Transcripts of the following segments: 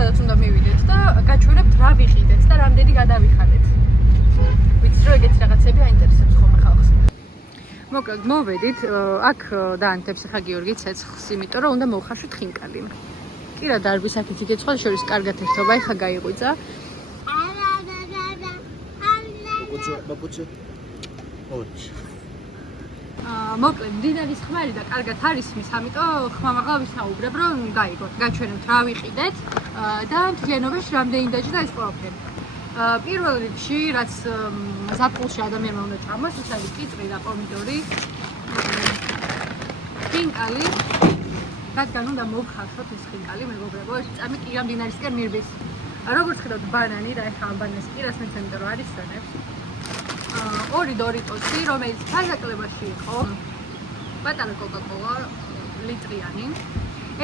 სადაც უნდა მივიდეთ და გაჩვენებთ რა ვიყიდეთ და რამდენი გადავიხადეთ. ვიცი რომ ეგეთი რაღაცები აინტერესებს ხოლმე ხალხს. მოკლედ მოვედით, აქ დაანთებს ხა გიორგი ცეცხლს, იმიტომ რომ უნდა მოვხარშოთ ხინკალი. კი რა დარბის აქეთ იგეცხვალ შორის კარგად ერთობა, ეხა გაიღვიძა. Бабуцу. ოჩ. მოკლედ მდინარის ხმარი და კარგად არის მის, ამიტომ ხმამაღლა ვისაუბრებ, რომ გაიგოთ, გაჩვენებთ რა ვიყიდეთ და მთლიანობაში რამდენი დაჭდა ეს ყველაფერი. პირველ რიგში, რაც ზაფხულში ადამიანმა უნდა ჭამოს, ეს არის კიწრი და პომიდორი. ხინკალი. რადგან უნდა მოვხარშოთ ეს ხინკალი, მეგობრებო, ეს წამი კი მდინარისკენ მირბის. როგორც ხედავთ, ბანანი და ეხლა ამ ბანანს კირას მეცემ, რომ არის სვენებს. ორი დორიტოსი, რომელიც ფაზაკლებაში იყო, პატარა კოკა-კოლა ლიტრიანი.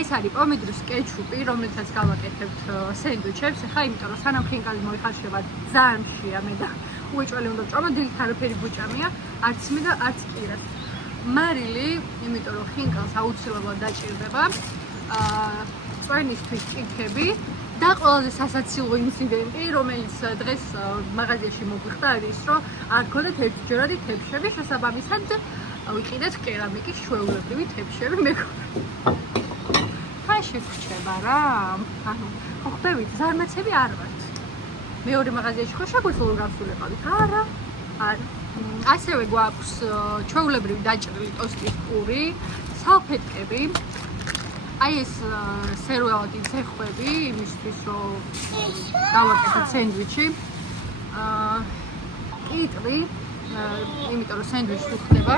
ეს არის პომიდორის კეჩუპი, რომელსაც გავაკეთებთ სენდვიჩებს. ეხლა იმიტომ რომ სანამ ხინკალი მოიხარშება, ძალიან მშია მე და უეჭველი უნდა ჭამა, დილით არაფერი ბუჭამია, არც მე და არც კირას. მარილი, იმიტომ რომ ხინკალს აუცილებლად დაჭირდება. წვენისთვის ჭიქები და ყველაზე სასაცილო ინციდენტი, რომელიც დღეს მაღაზიაში მოგვიხდა, არის რომ არ გქონდეთ ერთჯერადი თებშები, შესაბამისად ვიყიდეთ კერამიკის ჩვეულებრივი თებშები მეგობრებო. ხან შეგვრჩება რა? ანუ ხვდებით, ზარმაცები არ ვართ. მეორე მაღაზიაში ხო შეგვიძლია გავსულიყავით? არა. ასევე გვაქვს ჩვეულებრივი დაჭრილი ტოსტის პური, სალფეტკები. აი ეს სერველადი ცეხვები იმისთვის რომ გავაკეთოთ სენდვიჩი. კიტრი, იმიტომ რომ სენდვიჩი უხდება.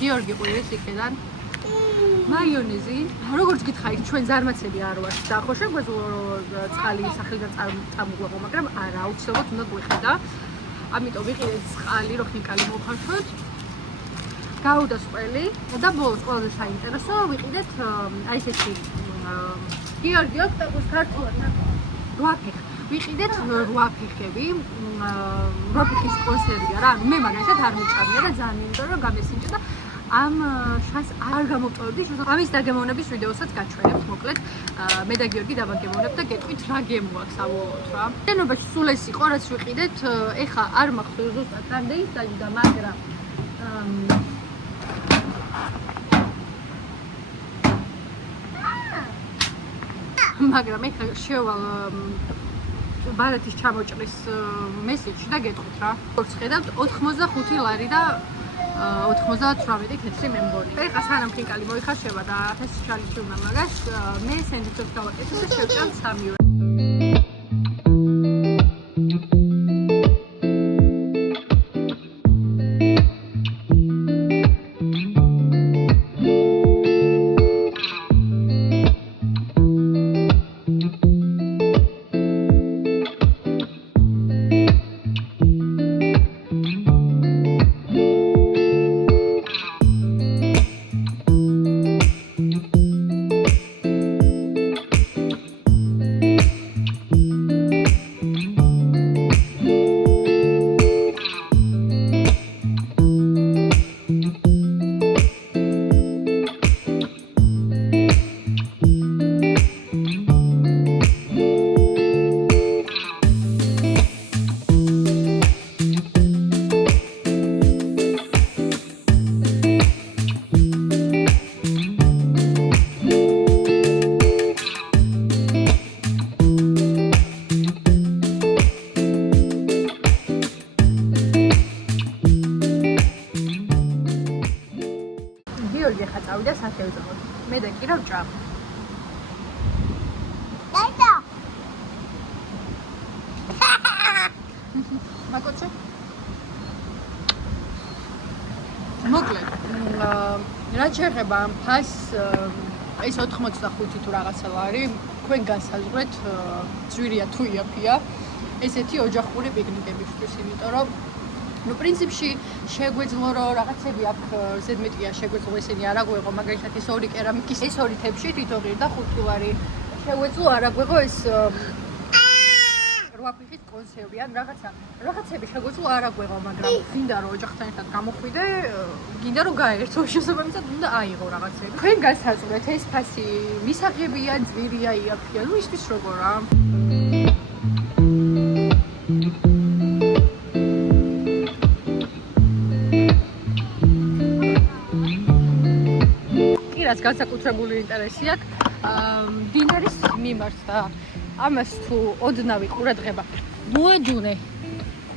გიორგი ყვირის იქიდან. მაიონეზი, როგორც გითხარით, ჩვენ ზარმაცები არ ვართ და ხო შეგვეძლო წყალი სახლიდან წამოგვეღო, მაგრამ არა, აუცილებლად უნდა გვიხდა. ამიტომ ვიყიდეთ წყალი, რომ ხინკალი მოვხარშოთ. გაუდას ყველი და ბოლოს ყველაზე საინტერესო ვიყიდეთ აი ესეთი გიორგი ოქტაგოს ქართულად რვაფეხ. ვიყიდეთ რვაფეხები, რვაფეხის კონსერვია რა, მე მაგალითად არ მოჭამია და ძალიან მინდა რომ გამესინჯა და ამ შანსს არ გამოვტოვებდი, ამის დაგემოვნების ვიდეოსაც გაჩვენებთ, მოკლედ მე და გიორგი დავაგემოვნებთ და გეტყვით რა გემოაქვს ავოლოთ რა. შენობაში სულ ეს იყო, რაც ვიყიდეთ, ეხა არ მახსოვს ზუსტად რამდენი დაიჯდა, მაგრამ მაგრამ ეხლა შევალ ბალეთის ჩამოჭრის მესეჯი და გეტყვით რა. როგორც ხედავთ 85 ლარი და 98 თეთრი მე მგონი. ეხლა სანამ ხინკალი მოიხარშება და ეს შალიში უნდა მაგას, მე სენდვიჩებს გავაკეთებ და შევჭამ 3 ევრო. წავიდა სახევზავოდ. მე და კირავ ჭამ. დაიდა. მაკოჩე. მოკლედ, რაც შეეხება ფას ეს 85 თუ რაღაცა ლარი, თქვენ განსაზღვრეთ ძვირია თუ იაფია. ესეთი ოჯახური პიკნიკებისთვის, იმიტომ რომ ну, в принципе, შეგვეძლო რომ რაღაცები აქ ზედმეტია შეგვეძლო ესენი არ აგვეღო, მაგალითად ეს ორი კერამიკის, ეს ორი თებში თითო ღირდა 5 ლარი. შეგვეძლო არ აგვეღო ეს 8 ვაფრიხის კონსერვი ან რაღაცები შეგვეძლო არ აგვეღო, მაგრამ გინდა რომ ოჯახთან ერთად გამოხვიდე, გინდა რომ გაერთო, შესაბამისად უნდა აიღო რაღაცები. თქვენ გასაწვრეთ ეს ფასი მისაღებია, ძვირია, იაფია, ну ისთვის როგორა? რაც განსაკუთრებული ინტერესი აქვს მდინარის მიმართ და ამას თუ ოდნავი ყურადღება მოედუნე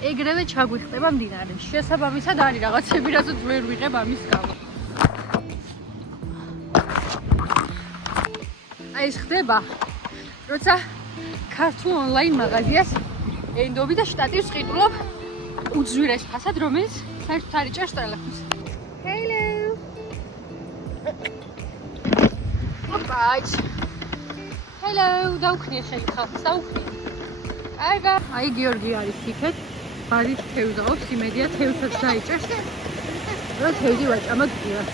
ეგრევე ჩაგვიხდება მდინარეში. შესაბამისად არის რაღაცები, რასაც ვერ ვიღებ ამის გამო. აი ეს ხდება, როცა ქართულ ონლაინ მაღაზიას ენდობი და შტატივს ყიდულობ უძვირეს ფასად, რომელიც საერთოდ არ იჭერს ტელეფონს. Hello. Right. Hello, დაუქნია შენ ხალხს, დაუქნია. კარგა. აი გიორგი არის იქეთ. ბარის თევზს აობს, იმედია თევზსაც დაიჭერს. რა თევზი ვაჭამა გიას.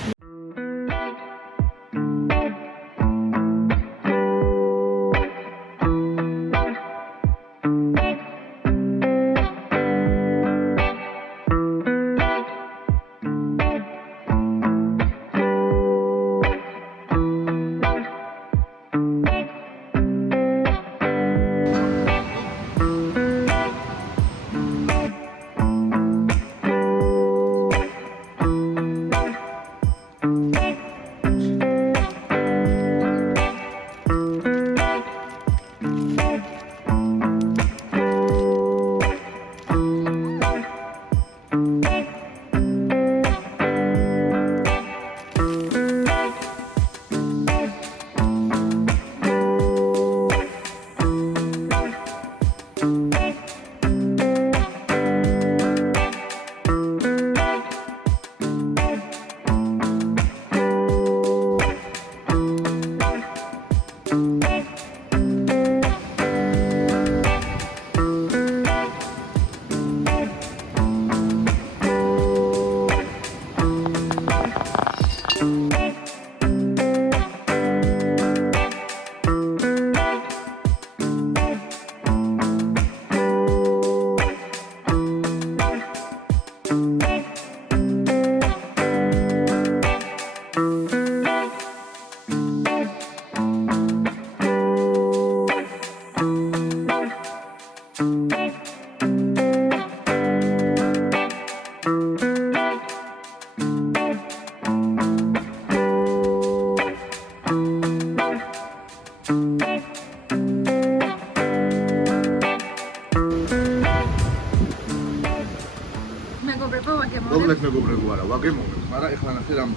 მოგლეთ მეგობრებო არა ვაგემოვნებთ, მაგრამ ეხლა ნახე რამ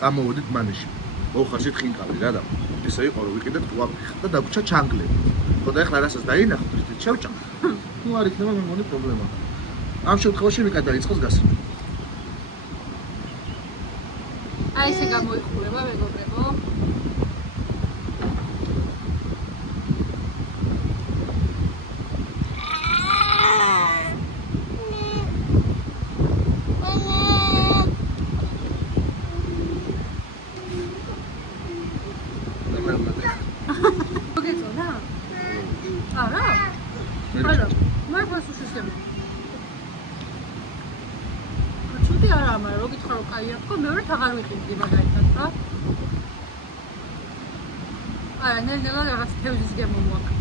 წამოვედით მანეში. მოხარშით ხინკალი რა და ისე იყო რომ ვიყიდეთ ვაფრიხ და დაგვრჩა ჩანგლები. ხოდა ეხლა რასაც დაინახოთ, ისეთ შევჭამ. ნუ არ იქნება მე მგონი პრობლემა. ამ შემთხვევაში ვიკა დაიწყოს გასვლა. აი ესე გამოიხურება მეგობრებო. აღარ ვიყიდი მაგალითად რა. არა, ნელ-ნელა რაღაც თევზის გემო მოაქვს.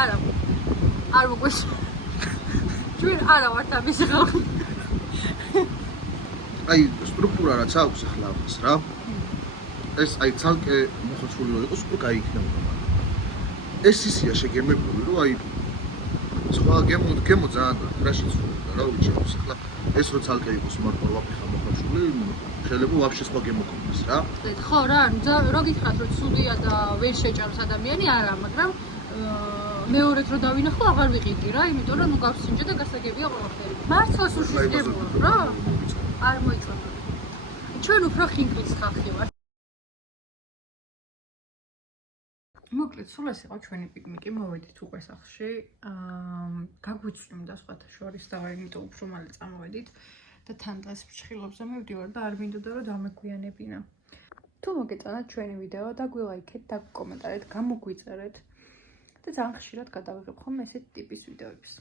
არა. არ მოგვეს. ჩვენ არა ვართ ამის ხალხი. აი, სტრუქტურა რაც აქვს ახლა ამას რა. ეს აი ცალკე მოხოცული რო იყოს, უფრო გაიქნებოდა. ეს ისია შეგემებული, რომ აი სხვა გემო ძალიან რაშიც რა უჩვენოს ახლა ეს რო ცალკე იყოს მარტო ვაფრიხა მოხოცული შეიძლება ვაფშე სხვა გემოქონდეს რა. ხო რა, რო გითხრათ რომ ცუდია და ვერ შეჭამს ადამიანი, არა, მაგრამ მეორედ რო დავინახო აღარ ვიყიდი რა, იმიტომ რომ ნუ გავსინჯე და გასაგებია ყველაფერი. მართლა სუშის გემოა რა. არ მოიწონა. ჩვენ უფრო ხინკლის ხალხი ვართ. მოკლედ, სულ ეს იყო ჩვენი პიკნიკი, მოვედით უკვე სახლში. გაგვიწვიმდა სხვათა შორის და იმიტომ უფრო მალე წამოვედით. და თან დღეს ფრჩხილობზე მივდივარ და არ მინდოდა რომ დამეგვიანებინა. თუ მოგეწონათ ჩვენი ვიდეო, დაგვილაიქეთ, დაგკომენტარეთ, გამოგვიწერეთ და ძალიან ხშირად გადავიღებ ხოლმე ესეთ ტიპის ვიდეოებს.